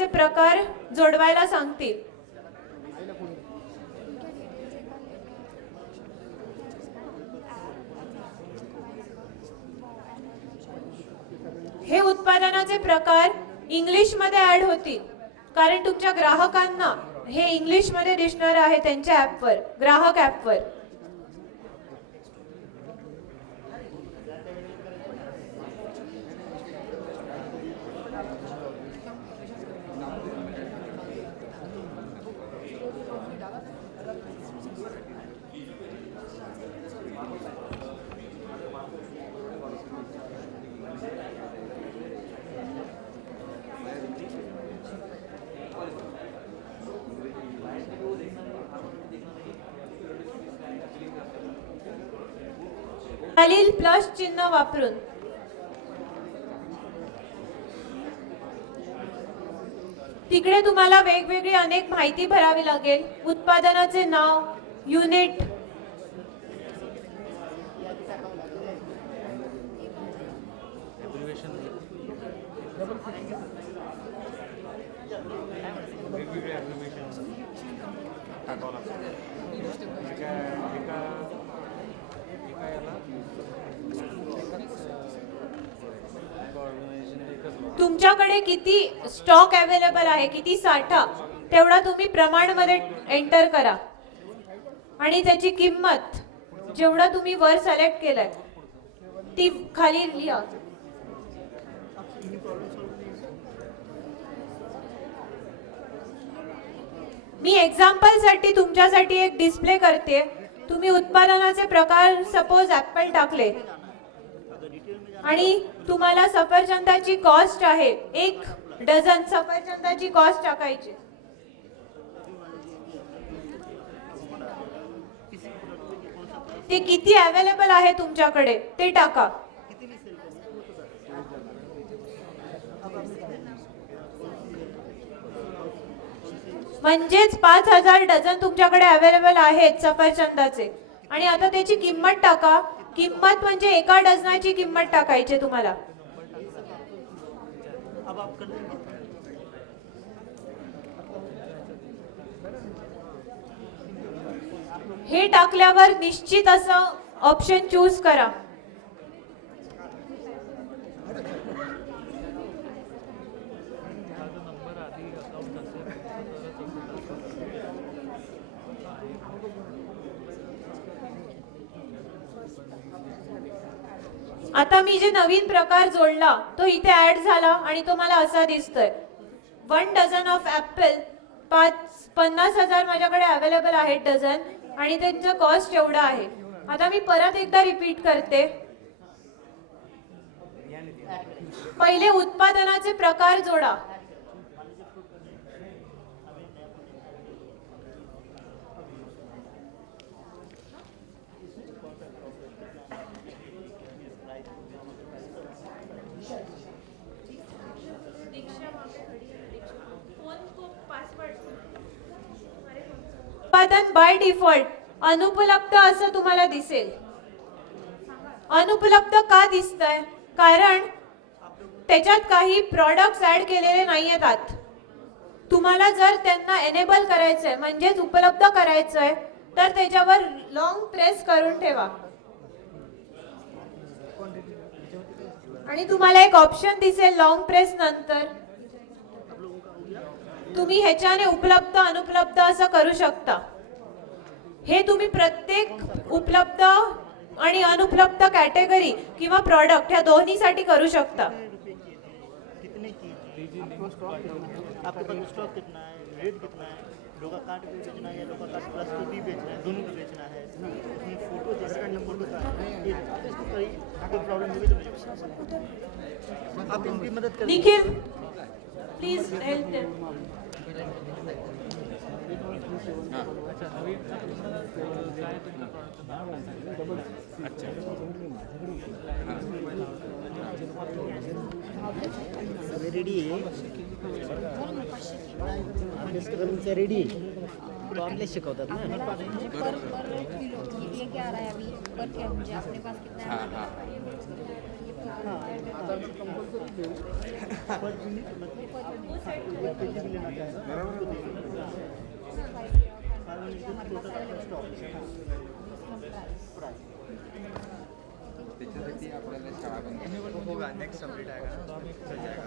उत्पादनाचे प्रकार जोडवायला सांगतील. हे उत्पादनाचे प्रकार इंग्लिश मध्ये ऍड होतील, कारण तुमच्या ग्राहकांना हे इंग्लिश मध्ये दिसणार आहे त्यांच्या ऍपवर, ग्राहक ऍपवर. खालील प्लस चिन्ह वापरून तिकडे तुम्हाला वेगवेगळी अनेक माहिती भरावी लागेल. उत्पादनाचे नाव, युनिट, तुमच्याकडे किती स्टॉक अवेलेबल आहे, किती साठा, तेवढा तुम्ही प्रमाण मध्ये एंटर करा आणि त्याची किंमत जेवढा तुम्ही वर सिलेक्ट केलाय ती खाली लिहा. मी एक्झाम्पल साठी तुमच्यासाठी एक डिस्प्ले करते. तुम्ही उत्पादनाचे प्रकार सपोज ऍपल टाकले आणि तुम्हाला सफरचंदाची कॉस्ट आहे, 1 डझन सफरचंदाची कॉस्ट टाकायची. ते किती अवेलेबल आहे तुमच्याकडे ते टाका. म्हणजेच 5000 डझन तुमच्याकडे अवेलेबल आहेत सफरचंदाचे. आणि आता त्याची किंमत टाका. किंमत म्हणजे एका डझनाची किंमत टाकायची तुम्हाला. हे टाकल्यावर निश्चित असं ऑप्शन चूज करा. आता मी जे नवीन प्रकार जोडला तो इथे ऍड झाला आणि तो मला असा दिसतोय. 1 डझन ऑफ ऍपल, 50,000 माझ्याकडे अवेलेबल आहेत डझन आणि त्यांचा कॉस्ट एवढा आहे. आता मी परत एकदा रिपीट करते. पहिले उत्पादनाचे प्रकार जोडा. उत्पादन बाय डिफॉल्ट अनुपलब्ध असं तुम्हाला दिसेल. अनुपलब्ध का दिसतंय? कारण त्याच्यात काही प्रोडक्ट्स ऍड केलेले नाहीयेत आत. तुम्हाला जर त्यांना एनेबल करायचंय म्हणजेच उपलब्ध करायचंय तर त्याच्यावर लॉंग प्रेस करून ठेवा आणि तुम्हाला एक ऑप्शन दिसेल लॉंग प्रेस नंतर. तुम्ही ह्याच्याने उपलब्ध अनुपलब्ध असं करू शकता. हे तुम्ही प्रत्येक उपलब्ध आणि अनुपलब्ध कॅटेगरी किंवा प्रोडक्ट ह्या दोन्हीसाठी करू शकता. आपके पास स्टॉक कितना है, रेट कितना है, लोग का कार्ड भी बेचना है, लोग का कार्ड प्लस को भी बेचना है, दोनों को बेचना है, उसमें फोटो जैसा नंबर होता है, ये इसको कोई प्रॉब्लम होगी तो आप इनकी मदद करें. Nikhil please help them. Ready आहे रेडी तो आपले शिकवतात ना. पर किलो ये क्या आ रहा है अभी पर क्या मुझे अपने पास कितना है? त्याच्यासाठी आपल्याला शाळा बंद होगा नेक्स्ट अपडेट आएगा ना चल जाएगा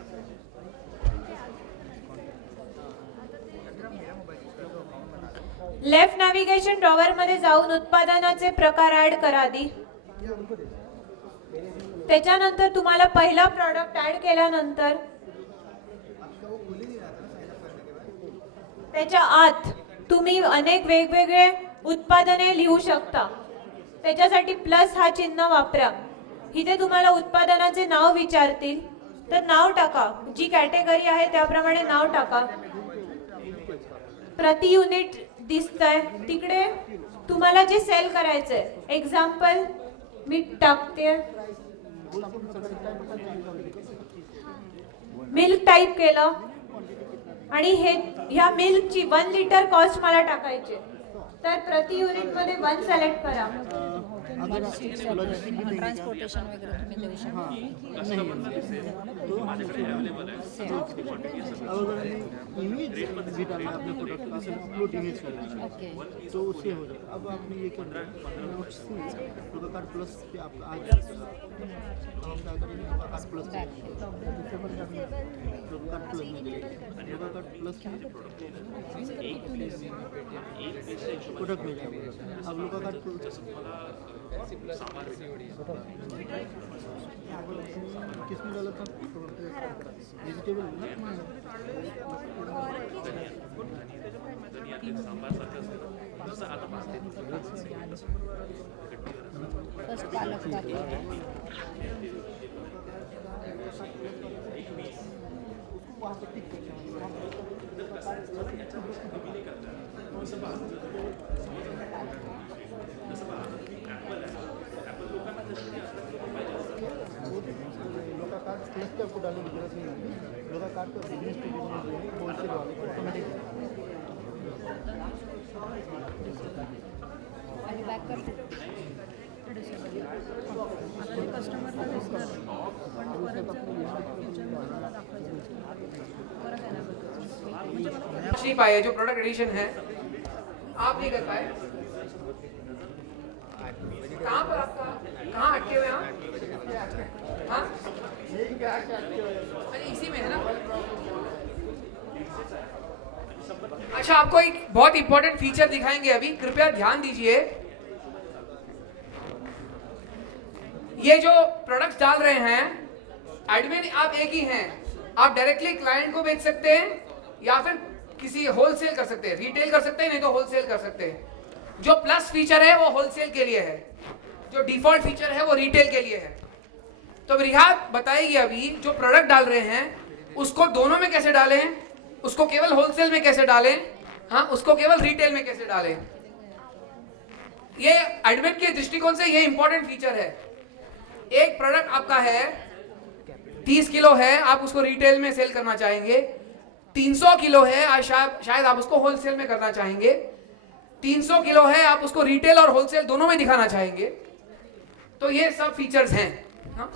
मेरा मोबाइल यूज कर दो अकाउंट बना दो लेफ्ट नॅव्हिगेशन ड्रॉवर मध्ये जाऊन उत्पादनाचे प्रकार ऍड करा आधी. त्याच्यानंतर तुम्हाला पहिला प्रॉडक्ट ऍड केल्यानंतर त्याच्या आत तुम्ही अनेक वेगवेगळे उत्पादने लिहू शकता. त्याच्यासाठी प्लस हा चिन्ह वापरा. इथे तुम्हाला उत्पादनाचे नाव विचारतील तर नाव टाका. जी कॅटेगरी आहे त्याप्रमाणे नाव टाका. प्रति युनिट दिसतंय तिकडे तुम्हाला जे सेल करायचंय. एक्झाम्पल मी टाकते मिल्क टाईप केलं आणि ह्या मिल्कची 1 लिटर कॉस्ट मला टाकायची. तर प्रति युनिट मध्ये 1 सिलेक्ट करा. ट्रान्सपोर्टेशन वगैरे तुम्ही देऊ शकता. इमेज भी डालना है अपने प्रोडक्ट का अपलोड इमेज करना है ओके. तो उससे हो जाएगा. अब आपने ये करना है नोट्स लोका कार्ड प्लस पे आपका आ जाएगा. हम क्या करेंगे लोका कार्ड प्लस लोका कार्ड प्लस में लोका कार्ड प्लस में प्रोडक्ट मिल जाएगा. अब लोका कार्ड किसमें डाला था वेजिटेबल फर्स्ट पालक भाजी. लोका कार्ड प्लस पे आपको डालने की जरूरत नहीं है. लोका कार्ड तो बिजनेस टू बिजनेस जो है होलसेल वाले को ऑटोमेटिक आणि बॅक करते. आपल्या कस्टमरला दिसणार पण परत फ्युचरमध्ये मला दाखवायचं फरक आहे ना. नहीं पाए जो प्रोडक्ट एडिशन है आप नहीं कर पाए. कहाँ पर आपका कहाँ अटके हुए हैं? हाँ अरे इसी में है ना. अच्छा आपको एक बहुत इंपॉर्टेंट फीचर दिखाएंगे अभी. कृपया ध्यान दीजिए. ये जो प्रोडक्ट्स डाल रहे हैं एडमिन आप एक ही हैं. आप डायरेक्टली क्लाइंट को बेच सकते हैं या फिर किसी होलसेल कर सकते हैं. रिटेल कर सकते हैं नहीं तो होलसेल कर सकते हैं. जो प्लस फीचर है वो होलसेल के लिए है. जो डिफॉल्ट फीचर है वो रिटेल के लिए है. तो रिहात बताएगी अभी जो प्रोडक्ट डाल रहे हैं उसको दोनों में कैसे डालें, उसको केवल होलसेल में कैसे डालें, हाँ उसको केवल रिटेल में कैसे डालें. ये एडमिन के दृष्टिकोण से ये इंपॉर्टेंट फीचर है. एक प्रोडक्ट आपका है 30 किलो है, आप उसको रिटेल में सेल करना चाहेंगे. 300 किलो है शायद आप उसको होलसेल में करना चाहेंगे. 300 किलो है आप उसको रिटेल और होलसेल दोनों में दिखाना चाहेंगे. तो ये सब फीचर्स हैं. हाँ?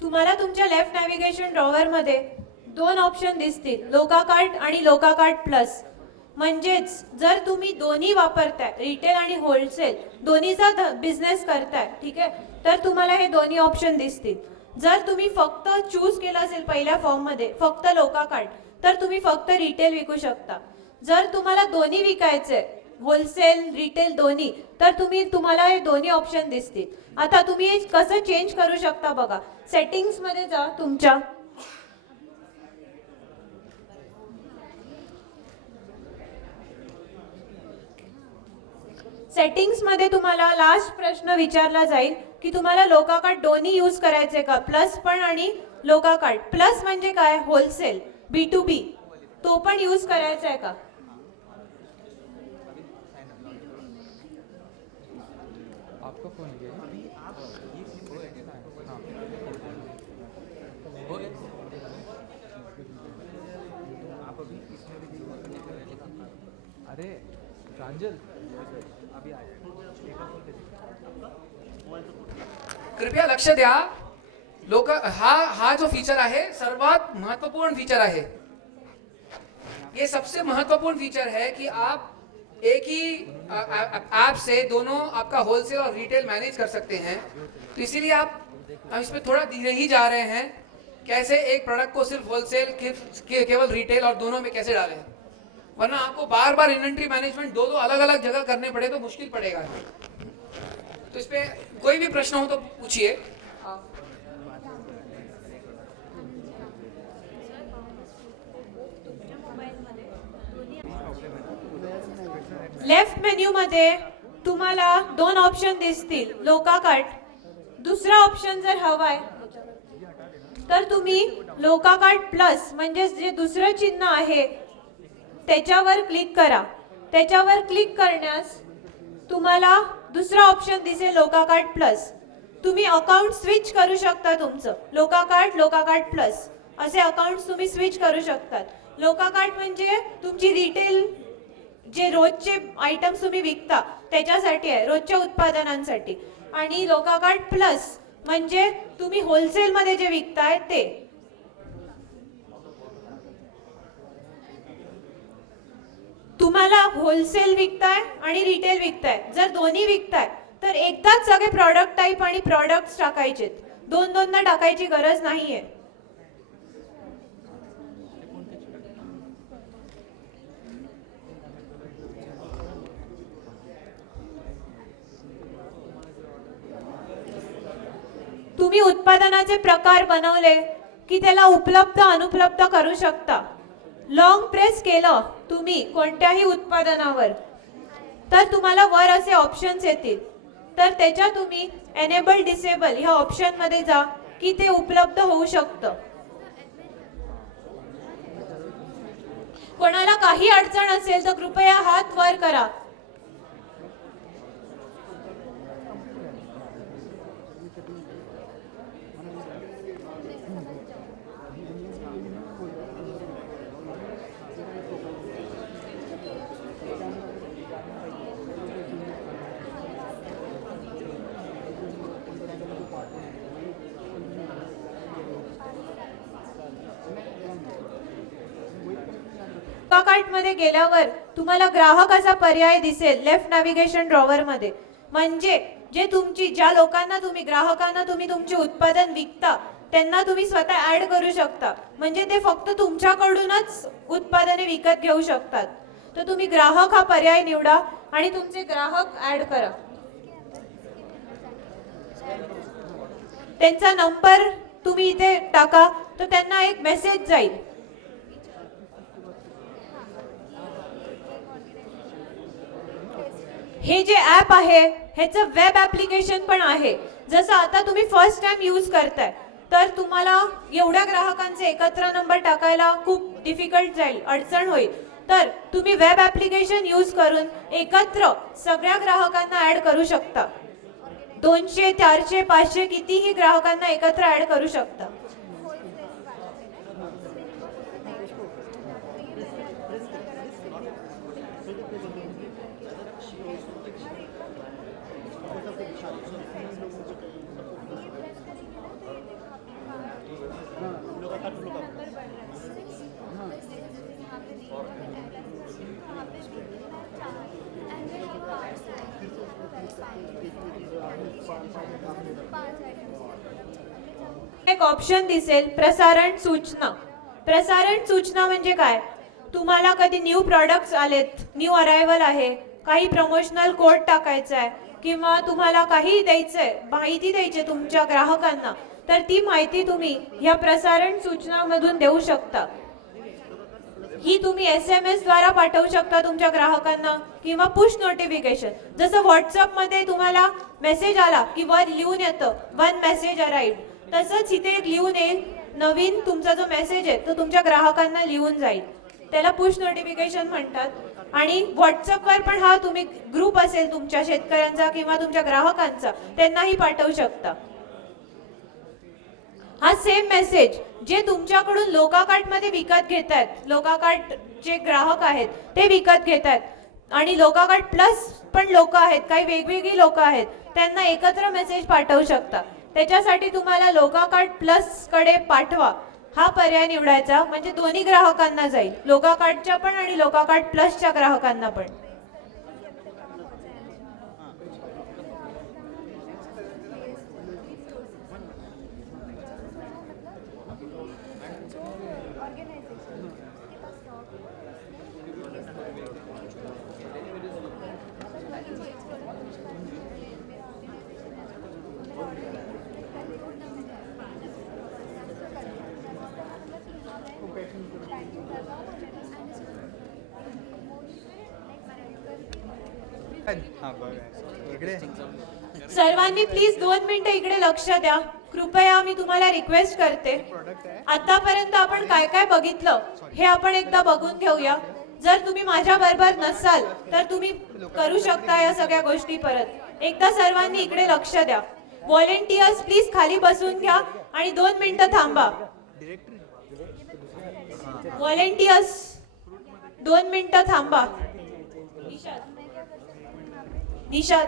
तुम्हाला तुमच्या लेफ्ट नॅव्हिगेशन ड्रॉवर मध्ये 2 ऑप्शन दिसतील. लोका कार्ट आणि लोका कार्ट प्लस. म्हणजेच जर तुम्ही दोन्ही वापरताय रिटेल आणि होलसेल दोन्हीचा बिझनेस करताय ठीक आहे तर तुम्हाला हे दोन्ही ऑप्शन दिसतील. जर तुम्ही फक्त चूज केलं असेल पहिल्या फॉर्म मध्ये फक्त लोका कार्ट तर तुम्ही फक्त रिटेल विकू शकता. जर तुम्हाला दोन्ही विकायचे होलसेल रिटेल दोन्ही तर तुम्हाला हे दोन्ही ऑप्शन दिसतील. आता तुम्ही हे कसं चेंज करू शकता बघा. सेटिंग्स मध्ये जा. तुमच्या सेटिंग्स मध्ये तुम्हाला लास्ट प्रश्न विचारला जाईल की तुम्हाला लोका कार्ट दोन्ही यूज करायचे का. प्लस पण आणि लोका कार्ट. प्लस म्हणजे काय होलसेल B2B तो पण यूज करायचा आहे का. आपका फोन ये अरे प्रांजल अभी आया. कृपया लक्ष द्या. हा जो फीचर आहे सर्वात महत्वपूर्ण फीचर आहे. ये सबसे महत्वपूर्ण फीचर है कि आप एक ही ऐप से दोनों आपका होलसेल और रिटेल मैनेज कर सकते हैं। तो इसीलिए हम इसमें थोड़ा धीरे ही जा रहे हैं, कैसे एक प्रोडक्ट को सिर्फ होलसेल केवल रिटेल और दोनों में कैसे डालें, वरना आपको बार बार इन्वेंट्री मैनेजमेंट दो अलग अलग जगह करने पड़े तो मुश्किल पड़ेगा। तो इस पे कोई भी प्रश्न हो तो पूछिए। लेफ्ट मेन्यू मध्ये तुम्हाला 2 ऑप्शन दिसतील, लोकाकार्ट। दुसरा ऑप्शन जर हवाय तर तुम्ही लोकाकार्ट प्लस म्हणजे जे दुसरं चिन्ह आहे त्याच्यावर क्लिक करा। त्याच्यावर क्लिक करण्यास तुम्हाला दुसरा ऑप्शन दिसेल लोकाकार्ट प्लस। तुम्ही अकाउंट स्विच करू शकता तुमचं, लोकाकार्ट प्लस असे अकाउंट तुम्ही स्विच करू शकतात। लोकाकार्ट म्हणजे तुमची रिटेल जे रोजचे आयटम्स तुम्ही विकता त्याच्यासाठी आहे, रोजच्या उत्पादनांसाठी। आणि लोकाकार्ट प्लस म्हणजे तुम्ही होलसेल मध्ये जे विकताय ते। तुम्हाला होलसेल विकताय आणि रिटेल विकताय, जर दोन्ही विकताय तर एकदाच सगळे प्रॉडक्ट टाइप आणि प्रॉडक्ट्स टाकायचेत, दोनदा टाकायची गरज नाहीये। तुम्ही उत्पादनाचे प्रकार बनवले की त्याला उपलब्ध अनुपलब्ध करू शकता। लॉंग प्रेस केलं तुम्ही कोणत्याही उत्पादनावर तर तुम्हाला वर असे ऑप्शन्स येतील, तर त्याच्या तुम्ही एनेबल डिसेबल ह्या ऑप्शन मध्ये जा की ते उपलब्ध होऊ शकतं। कोणाला काही अडचण असेल तर कृपया हात वर करा। लोकाकार्ट मध्ये गेल्यावर तुम्हाला ग्राहकाचा पर्याय दिसेल लेफ्ट नॅव्हिगेशन ड्रॉवर मध्ये। म्हणजे जे ज्या लोकांना तुम्ही ग्राहकांना तुम्ही तुमचे उत्पादन विकता त्यांना तुम्ही स्वतः ऍड करू शकता, म्हणजे ते फक्त तुमच्याकडूनच उत्पादने विकत घेऊ शकतात। तर तुम्ही ग्राहक हा पर्याय निवडा आणि तुमचे ग्राहक ऍड करा। त्यांचा नंबर तुम्ही इथे टाका तर त्यांना एक मेसेज जाईल। हे जे ऍप आहे ह्याचं वेब ऍप्लिकेशन पण आहे। जसं आता तुम्ही फर्स्ट टाइम यूज करताय तर तुम्हाला एवढ्या ग्राहकांचे एकत्र नंबर टाकायला खूप डिफिकल्ट जाईल, अडचण होईल। तर तुम्ही वेब ऍप्लिकेशन यूज करून एकत्र सगळ्या ग्राहकांना ऍड करू शकता। 200, 400, 500 कितीही ग्राहकांना एकत्र ऍड करू शकता। एक ऑप्शन दिसेल प्रसारण सूचना। प्रसारण सूचना म्हणजे काय, तुम्हाला कधी न्यू प्रोडक्ट्स आलेत, न्यू अरायवल आहे, काही प्रमोशनल कोड टाकायचा आहे किंवा तुम्हाला काही द्यायचंय, माहिती द्यायची तुमच्या ग्राहकांना, तर ती माहिती तुम्ही ह्या प्रसारण सूचनामधून देऊ शकता। ही तुम्ही SMS द्वारा पाठवू शकता तुमच्या ग्राहकांना किंवा पुश नोटिफिकेशन। जसं व्हॉट्सअप मध्ये तुम्हाला मेसेज आला की वर लिहून येतं 1 मेसेज अराइव्ड, तसंच इथे एक लिहून येईल नवीन तुमचा जो मेसेज आहे तो तुमच्या ग्राहकांना लिहून जाईल, त्याला पुश नोटिफिकेशन म्हणतात। आणि व्हॉट्सअपवर पण हा तुम्ही ग्रुप असेल तुमच्या शेतकऱ्यांचा किंवा तुमच्या ग्राहकांचा, त्यांनाही पाठवू शकता। हा सेम मेसेज जे तुमच्याकडून लोकाकार्ट मध्ये विकत घेतात, लोकाकार्ट जे ग्राहक आहेत ते विकत घेतात आणि लोकाकार्ट प्लस पण लोक आहेत, काही वेगवेगळी लोक आहेत, त्यांना एकत्र मेसेज पाठवू शकता। त्याच्यासाठी तुम्हाला लोकाकार्ट प्लस कडे पाठवा हा पर्याय निवडायचा, म्हणजे दोन्ही ग्राहकांना जाईल, लोकाकार्टच्या पण आणि लोकाकार्ट प्लसच्या ग्राहकांना पण. हाँ बघा इकडे सर्वांनी प्लीज 2 मिनिटं इकडे लक्ष द्या, कृपया मी तुम्हाला रिक्वेस्ट करते. आतापर्यंत आपण काय काय बघितलं हे आपण एकदा बघून घेऊया. जर तुम्ही माझ्या बरोबर नसाल तर तुम्ही करू शकता या सगळ्या गोष्टी परत. एकदा सर्वांनी इकडे लक्ष द्या. व्हॉलेंटियर्स प्लीज खाली बसून घ्या आणि 2 मिनिटं थांबा. व्हॉलेंटियर्स 2 मिनिटं थांबा. निशाद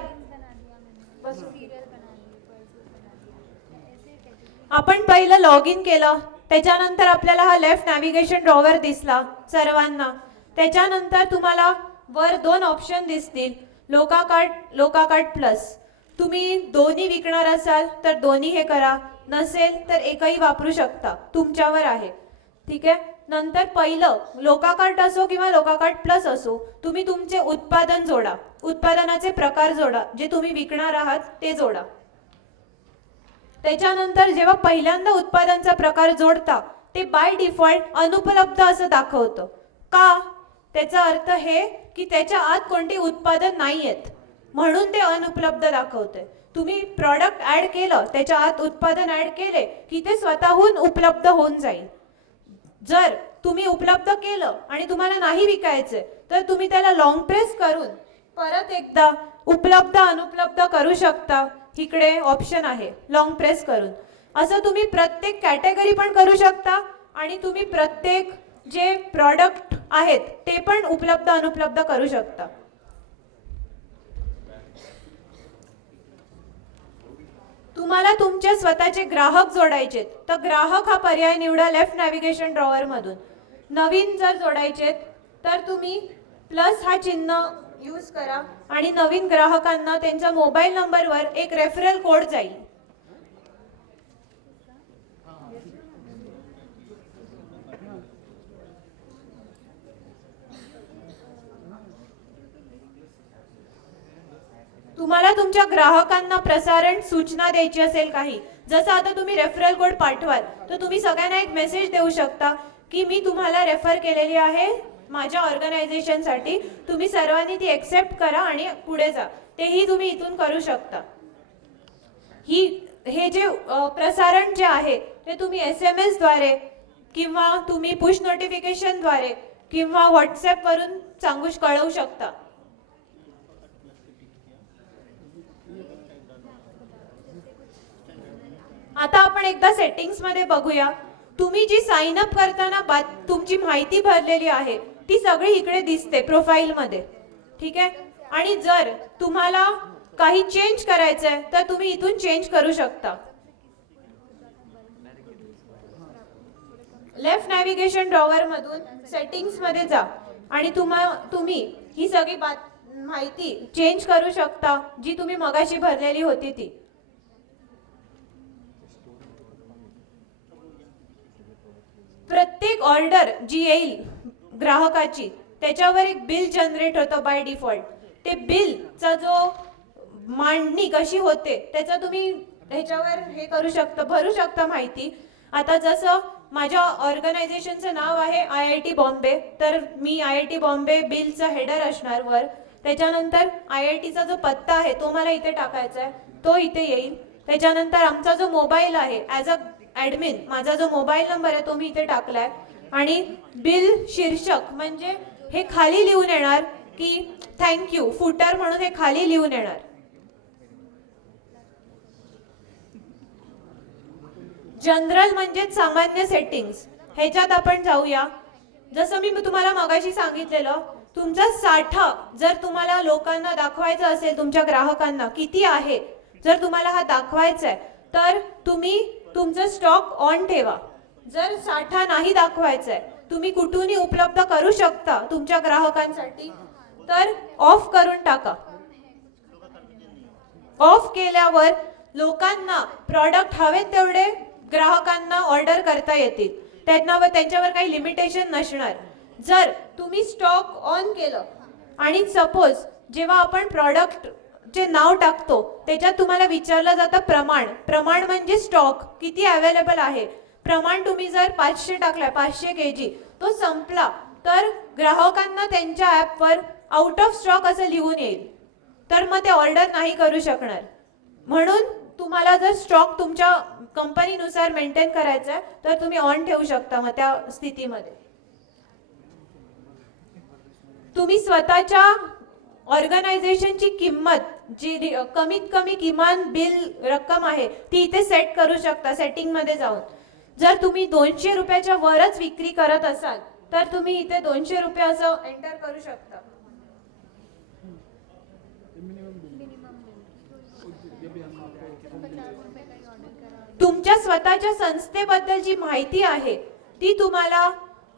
आपण पहिलं लॉग इन केलं, त्याच्यानंतर आपल्याला हा लेफ्ट नॅव्हिगेशन ड्रॉवर दिसला सर्वांना. त्याच्यानंतर तुम्हाला वर 2 ऑप्शन दिसतील, लोकाकार्ट प्लस. तुम्ही दोन्ही विकणार असाल तर दोन्ही हे करा, नसेल तर एकही वापरू शकता, तुमच्यावर आहे. ठीक आहे. नंतर पहिलं लोकाकार्ट असो किंवा लोकाकार्ट प्लस असो, तुम्ही तुमचे उत्पादन जोडा, उत्पादनाचे प्रकार जोडा, जे तुम्ही विकणार आहात ते जोडा. त्याच्यानंतर जेव्हा पहिल्यांदा उत्पादनाचा प्रकार जोडता ते बाय डिफॉल्ट अनुपलब्ध असं दाखवतं. का? त्याचा अर्थ हे की त्याच्या आत कोणते उत्पादन नाही आहेत म्हणून ते अनुपलब्ध दाखवते. तुम्ही प्रॉडक्ट ऍड केलं, त्याच्या आत उत्पादन ऍड केले की ते स्वतःहून उपलब्ध होऊन जाईल. जर तुम्ही उपलब्ध केलं आणि तुम्हाला नाही विकायचे तर तुम्ही त्याला लॉंग प्रेस करून परत एकदा उपलब्ध अनुपलब्ध करू शकता. इकडे ऑप्शन आहे लॉंग प्रेस करून. असं तुम्ही प्रत्येक कॅटेगरी पण करू शकता आणि तुम्ही प्रत्येक जे प्रॉडक्ट आहेत ते पण उपलब्ध अनुपलब्ध करू शकता. तुम्हाला तुमचे स्वतःचे ग्राहक जोडायचे तर ग्राहक हा पर्याय निवडा लेफ्ट नॅव्हिगेशन ड्रॉवर मधून. नवीन जर जोडायचे तर तुम्ही प्लस हा चिन्ह यूज करा आणि नवीन ग्राहकांना त्यांच्या मोबाईल नंबरवर एक रेफरल कोड जाईल. तुम्हाला तुमच्या ग्राहकांना प्रसारण सूचना द्यायची असेल काही, जसं आता तुम्ही रेफरल कोड पाठवाल तर तुम्ही सगळ्यांना एक मेसेज देऊ शकता की मी तुम्हाला रेफर केलेली आहे माझ्या ऑर्गनायझेशनसाठी, तुम्ही सर्वांनी ती एक्सेप्ट करा आणि पुढे जा. तेही तुम्ही इथून करू शकता. हे जे प्रसारण जे आहे ते तुम्ही SMS द्वारे किंवा तुम्ही पुश नोटिफिकेशन द्वारे किंवा व्हॉट्सअप वरून कळवू शकता. आता आपण एकदा सेटिंग्स मध्ये बघूया. तुम्ही जी साइन अप करताना तुमची माहिती भरलेली आहे ती सगळी इकडे दिसते प्रोफाइल मध्ये. ठीक आहे. आणि जर तुम्हाला काही चेंज करायचं आहे तर तुम्ही इथून चेंज करू शकता. लेफ्ट नॅव्हिगेशन ड्रॉवर मधून सेटिंग्स मध्ये जा आणि तुम्ही ही सगळी माहिती चेंज करू शकता जी तुम्ही मगाशी भरलेली होती ती. प्रत्येक ऑर्डर जी येईल ग्राहकाची त्याच्यावर एक बिल जनरेट होतं बाय डिफॉल्ट. ते बिलचा जो मांडणी कशी होते त्याचा तुम्ही ह्याच्यावर हे करू शकता, भरू शकता माहिती. आता जसं माझ्या ऑर्गनायझेशनचं नाव आहे IIT बॉम्बे, तर मी IIT बॉम्बे बिलचा हेडर असणार वर. त्याच्यानंतर IITचा जो पत्ता आहे तो मला इथे टाकायचा आहे, तो इथे येईल. त्याच्यानंतर आमचा जो मोबाईल आहे ॲज अ ॲडमिन माझा जो मोबाईल नंबर आहे तो मी इथे टाकलाय. आणि बिल शीर्षक म्हणजे हे खाली लिहून येणार की थँक्यू, फुटर म्हणून हे खाली लिहून येणार. जनरल म्हणजे सामान्य सेटिंग्स, ह्याच्यात आपण जाऊया. जसं मी तुम्हाला मगाशी सांगितलेलं, तुमचा साठा जर तुम्हाला लोकांना दाखवायचा असेल, तुमच्या ग्राहकांना किती आहे जर तुम्हाला हा दाखवायचा आहे तर तुम्ही तुमचा स्टॉक ऑन ठेवा. जर साठा नाही दाखवायचा आहे, तुम्ही कुठूनही उपलब्ध करू शकता तुमच्या ग्राहकांसाठी, तर ऑफ करून टाका. ऑफ केल्यावर लोकांना प्रॉडक्ट हवे तेवढे ग्राहकांना ऑर्डर करता येतील. त्यांच्यावर काही लिमिटेशन नसणार. जर तुम्ही स्टॉक ऑन केलं आणि सपोज जेव्हा आपण प्रॉडक्ट जे नाव टाकतो त्याच्यात तुम्हाला विचारलं जातं प्रमाण म्हणजे स्टॉक किती अवेलेबल आहे. प्रमाण तुम्ही जर 500 टाकलाय, 500 kg, तो संपला तर ग्राहकांना त्यांच्या ॲपवर आउट ऑफ स्टॉक असं लिहून येईल, तर मग ते ऑर्डर नाही करू शकणार. म्हणून तुम्हाला जर स्टॉक तुमच्या कंपनीनुसार मेंटेन करायचा आहे तर तुम्ही ऑन ठेवू शकता. मग त्या स्थितीमध्ये तुम्ही स्वतःच्या ऑर्गनायझेशनची किंमत जी कमीत कमी किमान बिल रक्कम आहे ती इथे सेट करू शकता सेटिंग मध्ये जाऊन. जर तुम्ही 200 रुपयाच्या वरच विक्री करत असाल तर तुम्ही इथे 200 रुपये असं एंटर करू शकता. तुमच्या स्वतःच्या संस्थेबद्दल जी माहिती आहे ती तुम्हाला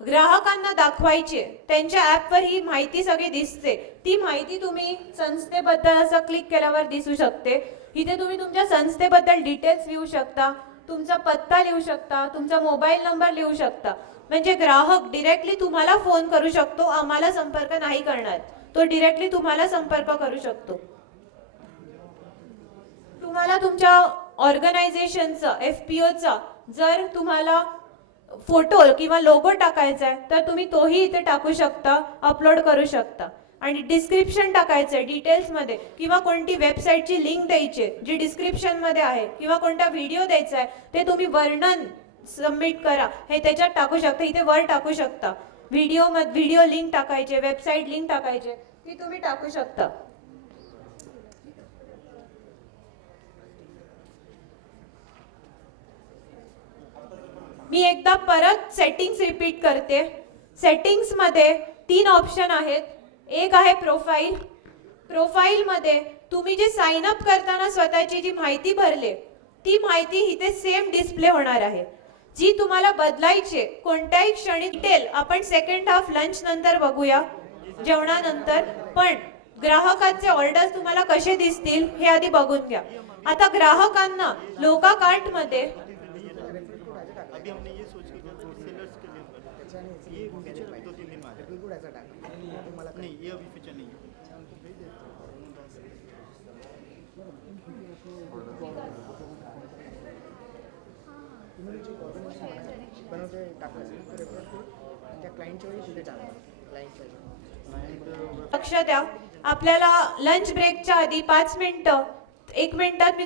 ग्राहकांना दाखवायची आहे. त्यांच्या ॲपवर ही माहिती सगळी दिसते. ती माहिती तुम्ही संस्थेबद्दल असं क्लिक केल्यावर दिसू शकते. इथे तुम्ही तुमच्या संस्थेबद्दल डिटेल्स लिहू शकता, तुमचा पत्ता लिहू शकता, तुमचा मोबाईल नंबर लिहू शकता. म्हणजे ग्राहक डिरेक्टली तुम्हाला फोन करू शकतो, आम्हाला संपर्क नाही करणार. तो डिरेक्टली तुम्हाला संपर्क करू शकतो. तुम्हाला तुमच्या ऑर्गनायझेशनचा FPOचा जर तुम्हाला फोटो किंवा लोगो टाकायचा आहे तर तुम्ही तोही इथे टाकू शकता, अपलोड करू शकता. आणि डिस्क्रिप्शन टाकायचं आहे डिटेल्समध्ये, किंवा कोणती वेबसाईटची लिंक द्यायची जी डिस्क्रिप्शनमध्ये आहे, किंवा कोणता व्हिडिओ द्यायचा आहे ते तुम्ही वर्णन सबमिट करा हे त्याच्यात टाकू शकता. इथे वर टाकू शकता. व्हिडिओ लिंक टाकायचे, वेबसाईट लिंक टाकायचे, ती तुम्ही टाकू शकता. मी एकदा परत सेटिंग्स रिपीट करते. सेटिंग्स मध्ये 3 ऑप्शन आहेत. एक आहे प्रोफाईल. प्रोफाईल मध्ये तुम्ही जे साइन अप करताना स्वतःची जी माहिती भरले ती माहिती इथे सेम डिस्प्ले होणार आहे. जी तुम्हाला बदलायची कोणत्याही क्षणी डिटेल आपण सेकंड हाफ लंच नंतर बघूया, जेवणानंतर. पण ग्राहकांचे ऑर्डर्स तुम्हाला कसे दिसतील हे आधी बघून घ्या. आता ग्राहकांना लोका कार्ट मध्ये अभी हमने ये सोच के किया सेलर्स के लिए ये फीचर अभी 2-3 दिन में आएगा. नहीं, ये अभी फीचर नहीं है. लक्ष द्या. आपल्याला लंच ब्रेकच्या आधी 5 मिनिटं 1 मिनिटात मी